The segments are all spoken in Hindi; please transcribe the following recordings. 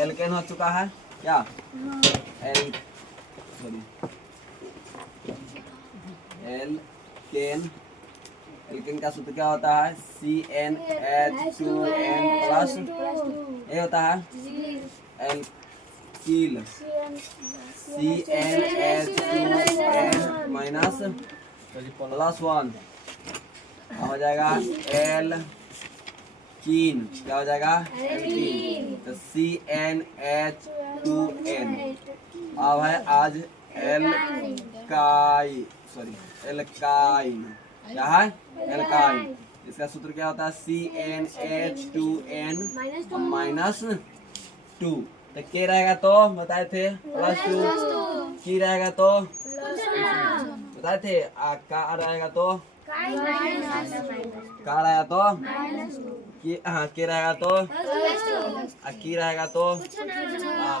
एल्केन हो चुका है क्या? L sorry alkene. एल्केन का सूत्र क्या होता है? CnH2n प्लस ये होता है एल्कील CnH2n माइनस प्लस 1 हो जाएगा एल्कीन। क्या हो जाएगा? एल्कीन। तो CnH2n। अब है आज एल्काइन। क्या है? एल्काइन। इसका सूत्र क्या होता है? CnH2n minus 2। तो के रहेगा तो बताए थे +2, की रहेगा तो बताए थे का रहेगा तो का रहेगा तो की, हाँ के रहेगा तो की रहेगा तो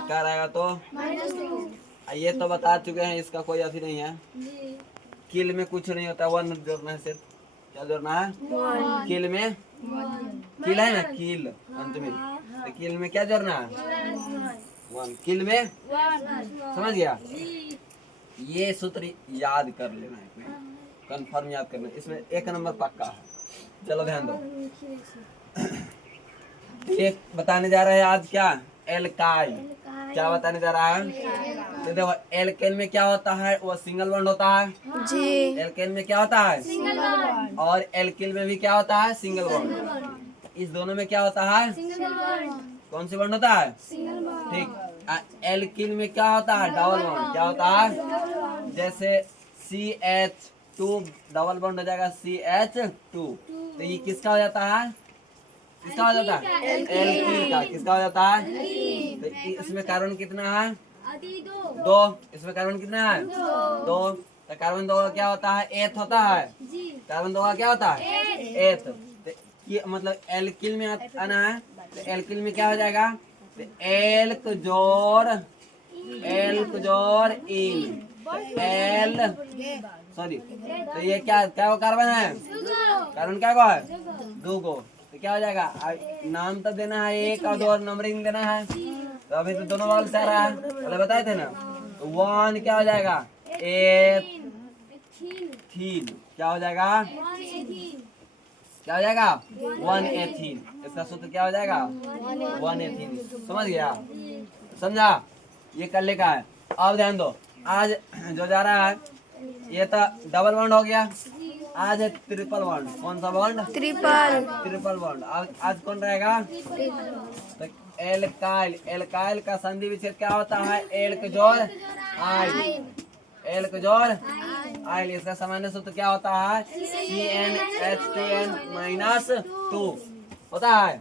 क्या रहेगा तो ये तो बता चुके हैं, इसका कोई अभी नहीं है। किल में कुछ नहीं होता, 1 जोड़ना है सिर्फ। क्या जोड़ना है? किल में किल है ना, किल अंत में, तो किल में क्या जोड़ना है? 1। किल में समझ गया? ये सूत्र याद कर लेना है, कंफर्म याद करना, इसमें 1 नंबर पक्का है। चलो ध्यान दो। ये बताने जा रहे हैं आज क्या? एल्काइल। क्या बताने जा रहा है? तो देखो एल्केन में क्या होता है? वो सिंगल बॉन्ड होता है जी। एल्केन में क्या होता है? Single bond. और एल्किल में भी क्या होता है? Single bond. इस दोनों में क्या होता है? Single bond. कौन सी बॉन्ड होता है? Single bond. ठीक। एल्किल में क्या होता है? Double bond. क्या होता है? जैसे CH2 डबल बॉन्ड हो जाएगा CH2। तो ये किसका हो जाता है? किसका हो जाता है? एल्कीन का। किसका हो जाता है? तो इसमें कार्बन कितना है? 2। इसमें कार्बन कितना है? 2। तो कार्बन 2 का क्या होता है? एथ होता है। कार्बन 2 का क्या होता है? एथ। तो ये मतलब एल्किल में आना है, तो एल्किल में क्या हो जाएगा? तो एल्क जोड़ इन एल सॉरी। तो ये क्या क्या कार्बन है? कार्बन क्या को है? 2 को। तो क्या हो जाएगा? नाम तो देना है 1 और 2 और नंबरिंग देना है। तो अभी तो दोनों बगल से आ रहा है, पहले बताए थे ना। तो 1 क्या हो जाएगा? एथीन। क्या हो जाएगा? क्या हो जाएगा? 1 एथीन। इसका सूत्र क्या हो जाएगा? 1 एथीन। समझ गया? समझा? ये कर ले का है। अब ध्यान दो, आज जो जा रहा है ये तो डबल बॉन्ड हो गया। आज है ट्रिपल बॉन्ड। कौन सा बॉन्ड? Triple bond. आज कौन रहेगा? तो एल्काइल। एल्काइल का संधि विच्छेद क्या होता है? एल्क जोड़ आइल। एल्क जोड़ आइल। इसका सामान्य सूत्र क्या होता है? CnH2n माइनस 2 होता है।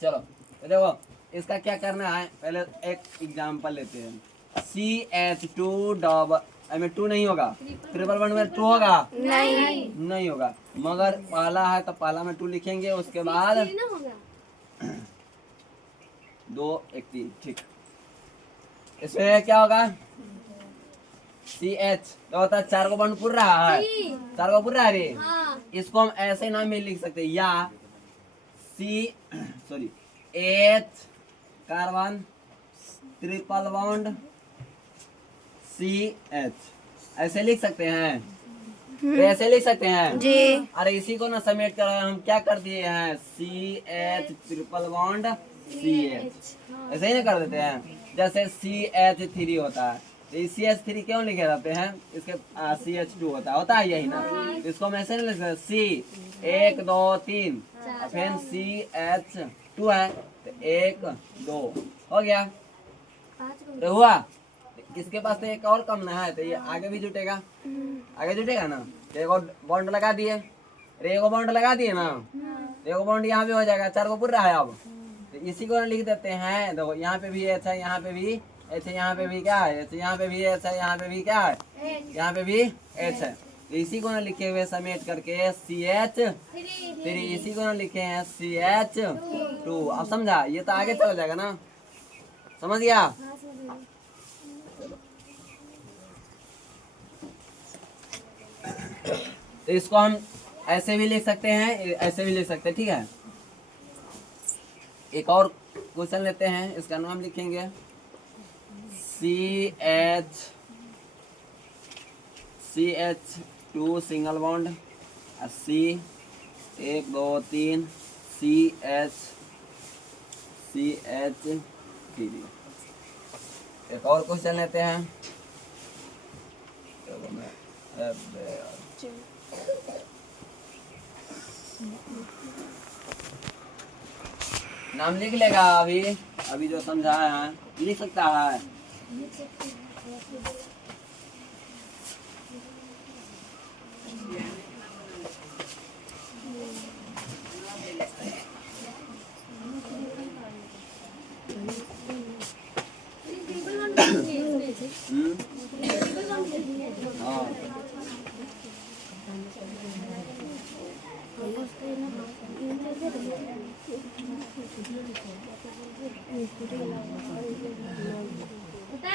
चलो तो देखो इसका क्या करना है, पहले एक एग्जांपल लेते हैं। CH2 डबल में 2 नहीं होगा, ट्रिपल बॉन्ड में 2 होगा? नहीं होगा। मगर पहला है तो पहला में 2 लिखेंगे, उसके बाद 2 1 3। ठीक। इसमें क्या होगा? CH तो होता है 4 को बॉन्ड पूरा रहा है, 4 को पूरा रे। इसको हम ऐसे नाम में लिख सकते हैं, या H carbon triple bond CH ऐसे लिख सकते हैं। तो ऐसे लिख सकते हैं जी। अरे इसी को ना समेट कर हम क्या कर दिए हैं? CH ट्रिपल बॉन्ड CH ऐसे ही ना कर देते हैं। जैसे CH3 होता है, तो CH3 क्यों लिखे रहते हैं? इसके CH2 होता है यही ना। तो इसको हम ऐसे नहीं लिख सकते। C 1 2 3 फिर CH2 है, तो 1 2 हो गया। तो हुआ। इसके पास तो एक और कम ना है, तो ये आगे भी जुटेगा, आगे जुटेगा ना। तो एक और बॉन्ड लगा दिए, एगो बॉन्ड लगा दिए ना, एगो बॉन्ड यहाँ पे हो जाएगा। 4 को पूरा है। अब तो इसी को लिख देते हैं। देखो यहाँ पे भी एच है, यहाँ पे भी एच है, यहाँ पे भी क्या है? एच। यहाँ पे भी एच है, यहाँ पे भी क्या है? यहाँ पे भी एच है। तो इसी को ना लिखे हुए समेट करके CH3, इसी को ना लिखे हैं CH2। अब समझा? ये तो आगे चला जाएगा ना, समझ गया? तो इसको हम ऐसे भी लिख सकते हैं, ऐसे भी लिख सकते हैं। ठीक है। एक और क्वेश्चन लेते हैं, इसका नाम लिखेंगे CH2 single bond, C 1 2 3 CH3। एक और क्वेश्चन लेते हैं, नाम लिख लेगा। अभी जो समझाया है लिख सकता है। हाँ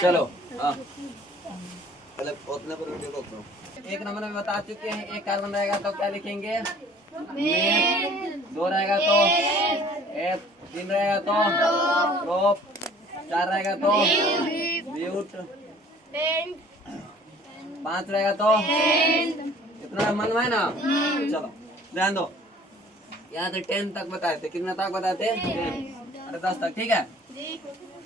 चलो, पहले उतने पर वीडियो को करो। एक नंबर में बता चुके हैं, एक कार्बन रहेगा तो क्या लिखेंगे? मेथ। 2 रहेगा तो एथ, 3 रहेगा तो प्रोप, 4 रहेगा तो ब्यूट, 5 रहेगा तो इतना मन है ना। चलो ध्यान दो, यहाँ से 10 तक बताए थे। कितना तक बताए थे? 10 अरे 10 तक, ठीक है।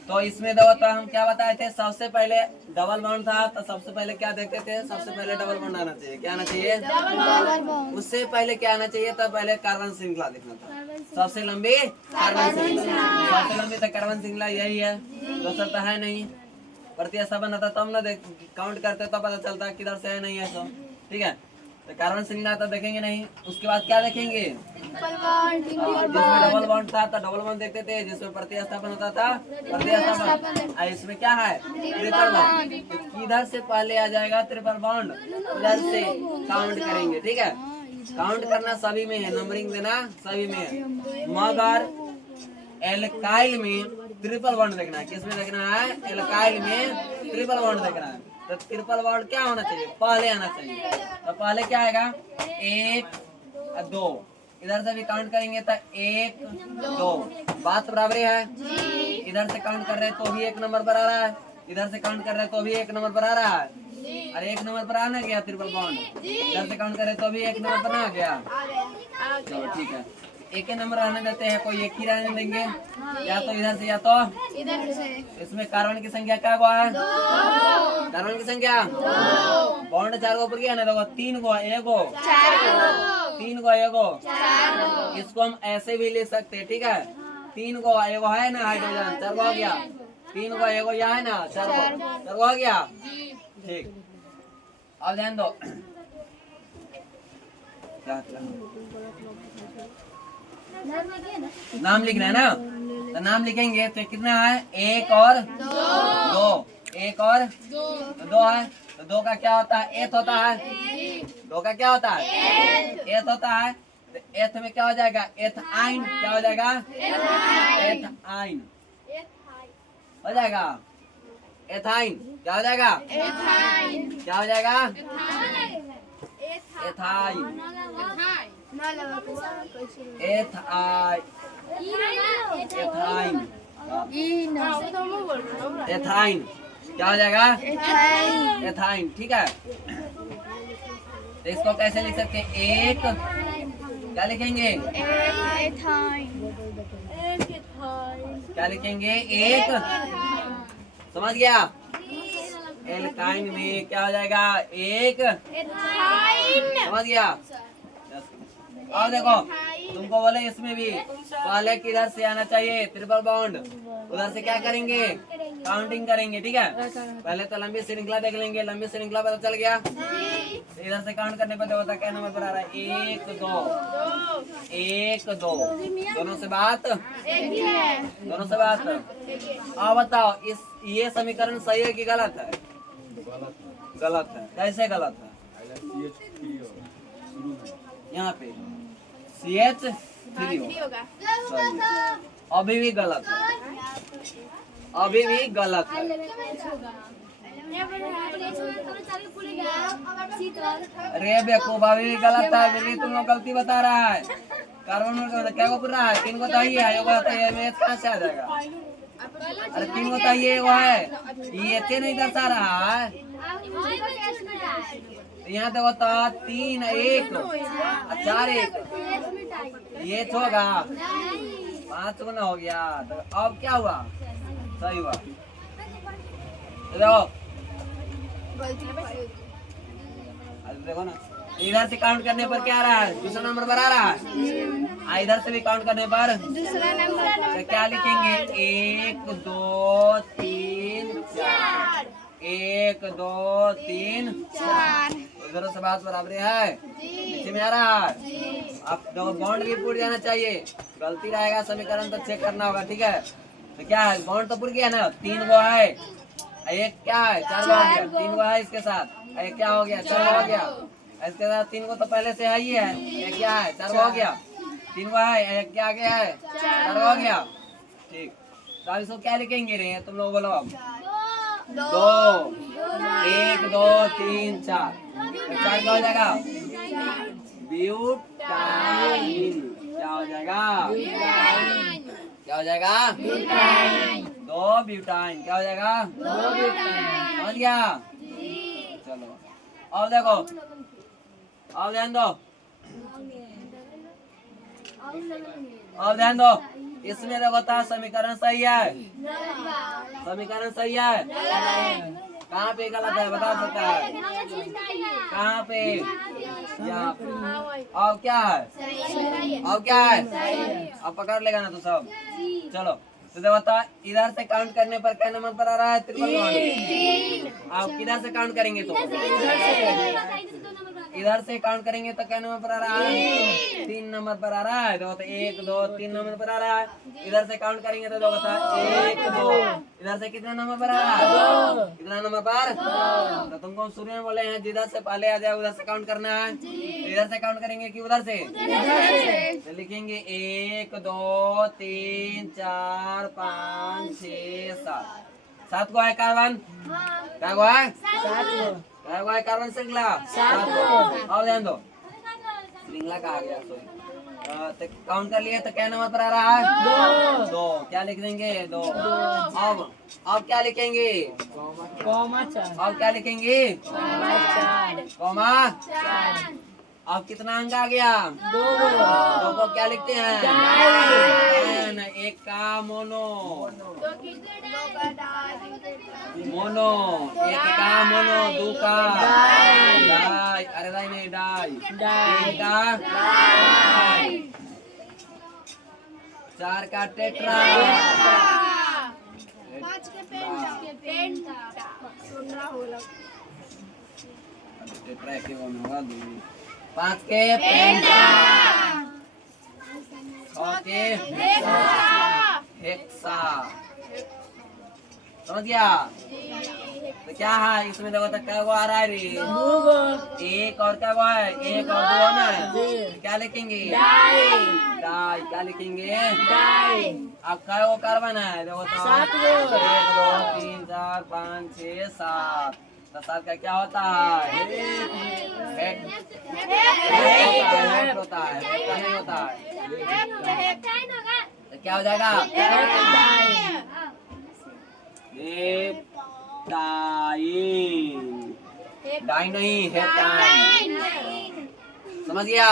तो इसमें दो तो हम क्या बताए थे? सबसे पहले डबल बॉन्ड था, तो सबसे पहले क्या देखते थे? सबसे पहले डबल बॉन्ड आना चाहिए। क्या आना चाहिए? उससे पहले क्या आना चाहिए? तो पहले कार्बन श्रृंखला देखना था। सबसे लंबी कार्बन श्रृंखला, सबसे लंबी तो कार्बन श्रृंखला यही है, दूसरा तो है नहीं। प्रतिस्थापन बना था तब ना काउंट करते तो पता चलता किधर से है नहीं है तो, ठीक है। तो कार्बन श्रृंखला तो देखेंगे नहीं। उसके बाद क्या देखेंगे? जिसमें डबल बॉन्ड था तो डबल बॉन्ड देखते थे, जिसमें प्रतिस्थापन होता था प्रतिस्थापन। इसमें क्या है? Triple bond. किधर से पहले आ जाएगा ट्रिपल बॉन्ड, उधर से काउंट करेंगे, ठीक है। काउंट करना सभी में है, नंबरिंग देना सभी में है, मगर एल्काइल में ट्रिपल बॉन्ड देखना है। किसमें देखना है? एल्काइल में ट्रिपल बॉन्ड देखना है। तो ट्रिपल बॉन्ड क्या होना चाहिए? पहले आना चाहिए। तो पहले क्या आएगा? 1 2, इधर से भी काउंट करेंगे तो 1 2, बात बराबर है। इधर से काउंट कर रहे हैं तो भी 1 नंबर पर आ रहा है, इधर से काउंट कर रहे हैं तो भी 1 नंबर पर आ रहा है। अरे 1 नंबर पर आना गया ट्रिपल बॉन्ड, इधर से काउंट कर रहे तो भी 1 नंबर पर आ गया। चलो ठीक है, एक ही नंबर रहने देते हैं, कोई एक ही रहने देंगे, या तो इधर से या तो इधर से। इसमें कार्बन की संख्या क्या हुआ है? 2। कार्बन की संख्या 2। बॉन्ड 4 को ऊपर गया ना, देखो 3 को 1 को 3 को 1 को। इसको हम ऐसे भी ले सकते हैं, ठीक है। 3 को 1 है ना हाइड्रोजन, 4 को हो गया। 3 को 1 यहाँ है ना, 4 को हो गया, ठीक। अब ध्यान दो, नाम लिखना है ना, तो नाम लिखेंगे तो कितना है? 1 और 2, 1 और 2 है। तो 2 का क्या होता है? एथ होता है। 2 का क्या होता है? एथ होता है। तो एथ में क्या हो जाएगा? एथाइन। क्या हो जाएगा? एथाइन हो जाएगा। एथाइन क्या हो जाएगा? क्या हो जाएगा? एथाइन। एथाइन क्या हो जाएगा? एथाइन, ठीक है। तो इसको कैसे लिख सकते हैं? एक क्या लिखेंगे? क्या लिखेंगे? एक। समझ गया? एल्काइन में क्या हो जाएगा? एक। समझ गया? और देखो, तुमको बोले इसमें भी पहले किधर से आना चाहिए? Triple bond. उधर से क्या करेंगे? काउंटिंग करेंगे, ठीक है। पहले तो लंबी श्रृंखला देख लेंगे, लंबी श्रृंखला पता चल गया। इधर से काउंट करने पर होता क्या नंबर पर आ रहा है? 1 2 1 2। दोनों से बात, दोनों से बात। अब बताओ, इस ये समीकरण सही है कि गलत है? गलत है। कैसे गलत है? यहाँ पे CH3 होगा, अभी भी गलत है, अभी भी गलत है। अरे बेवकूफ, अभी भी गलत है, अभी तुम लोग गलती बता रहा है। कार्बन मोनोऑक्साइड क्या को पूरा है? 3 को चाहिए है, ये बात है में कहां से आ जाएगा? अरे 3 को चाहिए वो है, ये इतने नहीं दर्शा रहा है। यहाँ देखो तो 3 1 4 1 ये होगा 5 गुना हो गया। तो अब क्या हुआ? सही हुआ। देखो देखो ना, इधर से काउंट करने पर क्या आ रहा है? दूसरा नंबर पर आ रहा है। इधर से भी काउंट करने पर दूसरा नंबर तो क्या लिखेंगे? 1 2 3 4 1 2 3 4। इधर से बात बराबर है, नीचे में आ रहा है। अब बॉन्ड भी पूरी जाना चाहिए, गलती रहेगा समीकरण तो चेक करना होगा, ठीक है? तो क्या है? बॉन्ड तो पूरी गया ना, 3 गो है, एक क्या है? 4 गो हो गया, 3 गो है इसके साथ, एक क्या हो गया? 4 गो हो गया। इसके साथ 3 को तो पहले से है ही है, एक क्या है? 4 गो हो गया। 3 गो है, एक क्या आगे है? 4 गो हो गया। ठीक, तो इसको क्या लिखेंगे रे तुम लोग बोलो? 2 1 2 3 4 क्या हो जाएगा? ब्यूटाइन। क्या हो जाएगा? क्या हो जाएगा? 2 ब्यूटाइन। क्या हो जाएगा? 2 ब्यूटाइन। समझ गया? चलो अब देखो, अब ध्यान दो, अब ध्यान दो। इसमें देखो था समीकरण सही है, समीकरण सही है। कहाँ पे गलत है बता सकता है? कहाँ पे? यहाँ पे। अब क्या है? अब क्या है? अब पकड़ लेगा ना तू सब। चलो तो देखो, इधर से काउंट करने पर क्या नंबर पर आ रहा है? 3। आप किधर से काउंट करेंगे तो? इधर से काउंट करेंगे तो क्या नंबर पर आ रहा है? 3 नंबर पर आ रहा है। देखो तो 1 2 3 नंबर पर आ रहा है। इधर से काउंट करेंगे तो देखो 1 2, इधर से कितना नंबर पर आ रहा है? कितना नंबर पर? तो तुमको शुरू में बोले हैं जिधर से पहले आ जाए उधर से काउंट करना है। तो इधर से काउंट करेंगे कि उधर से? तो लिखेंगे 1 2 3 4 5 6 7। 7 को है कार्बन? क्या को है? 7 को है कार्बन श्रृंखला। 7 को। अब ध्यान दो, श्रृंखला कहा गया? सॉरी, काउंट कर लिए तो क्या नंबर पर आ रहा है? 2। क्या लिख देंगे? 2। अब क्या लिखेंगे? अब क्या लिखेंगे? कॉमा। अब कितना अंक आ गया? 2 को क्या लिखते हैं? एक का मोनो, मोनो, एक का मोनो, 2 का डाई, अरे डाई नहीं डाई, 3 का डाई, 4 का टेट्रा, 5 के पेंटा, टेट्रा के वो में होगा 2, 5 के पेंटा, 6 के हेक्सा। समझ गया? तो क्या है इसमें? देखो तो क्या आ रहा है रे? 1 और क्या है? 1 और 2 ना, क्या लिखेंगे? डाई। क्या लिखेंगे? अब क्या वो कार्बन है? देखो तो 1 2 3 4 5 6 7। तो 7 का क्या होता है? हेक्ट होता है, हेक्टा नहीं होता है। तो क्या हो जाएगा? डाई नहीं, हेप्टाइन। समझ गया?